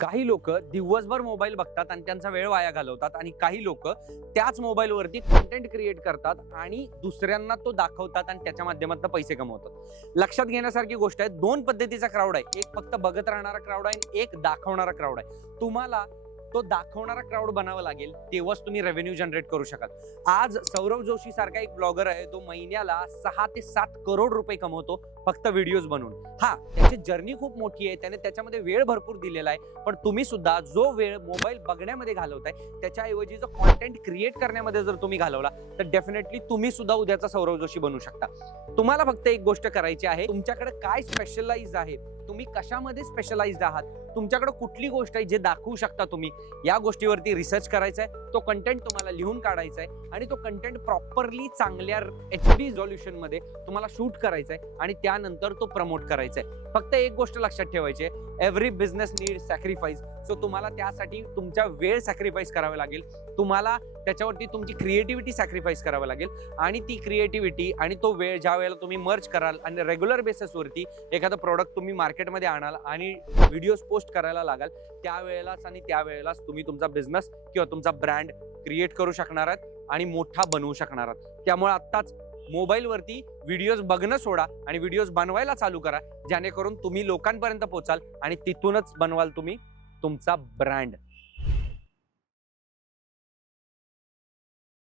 काही लोक दिवसभर मोबाईल बघतात आणि त्यांचा वेळ वाया घालवतात आणि काही लोक त्याच मोबाईलवरती कंटेंट क्रिएट करतात आणि दुसऱ्यांना तो दाखवतात आणि त्याच्या माध्यमातून पैसे कमवतात. लक्षात घेण्यासारखी गोष्ट आहे, दोन पद्धतीचा क्राऊड आहे. एक फक्त बघत राहणारा क्राऊड आहे आणि एक दाखवणारा क्राऊड आहे. तुम्हाला तो दाखवणारा क्राऊड बनावा लागेल, तेव्हाच तुम्ही रेव्हेन्यू जनरेट करू शकाल. आज सौरव जोशी सारखा एक ब्लॉगर आहे, तो महिन्याला 6 ते 7 करोड रुपये कमवतो फक्त व्हिडिओज बनवून. हा, त्याची जर्नी खूप मोठी आहे, त्याने त्याच्यामध्ये वेळ भरपूर दिलेला आहे. पण तुम्ही सुद्धा जो वेळ मोबाईल बघण्यामध्ये घालवताय त्याच्याऐवजी जो कॉन्टेंट क्रिएट करण्यामध्ये जर तुम्ही घालवला तर डेफिनेटली तुम्ही सुद्धा उद्याचा सौरव जोशी बनू शकता. तुम्हाला फक्त एक गोष्ट करायची आहे, तुमच्याकडे काय स्पेशलाइज आहे, तुम्ही कशामध्ये स्पेशलाइज्ड आहात, तुमच्याकडे कुठली गोष्ट आहे जे दाखवू शकता तुम्ही, या गोष्टीवरती रिसर्च करायचा आहे. तो कंटेंट तुम्हाला लिहून काढायचा आहे आणि तो कंटेंट प्रॉपरली चांगल्या HD रिझोल्युशन मध्ये तुम्हाला शूट करायचा आहे आणि त्यानंतर तो प्रमोट करायचा आहे. फक्त एक गोष्ट लक्षात ठेवायची आहे, every business need sacrifice. So तुम्हाला त्यासाठी तुमचा वेळ सॅक्रिफाईस करावा लागेल, तुम्हाला त्याच्यावरती तुमची क्रिएटिव्हिटी सॅक्रिफाईस करावी लागेल आणि ती क्रिएटिव्हिटी आणि तो वेळ ज्या वेळेला तुम्ही मर्ज कराल आणि रेग्युलर बेसिसवरती एखादं प्रोडक्ट तुम्ही मार्केटमध्ये आणाल आणि व्हिडिओज पोस्ट करायला लागाल, त्यावेळेलाच तुम्ही तुमचा बिझनेस किंवा तुमचा ब्रँड क्रिएट करू शकणार आहात आणि मोठा बनवू शकणार आहात. त्यामुळे आत्ताच मोबाईलवरती व्हिडिओज बघणं सोडा आणि व्हिडिओज बनवायला चालू करा, जेणेकरून तुम्ही लोकांपर्यंत पोहोचाल आणि तिथूनच बनवाल तुम्ही तुमचा ब्रँड.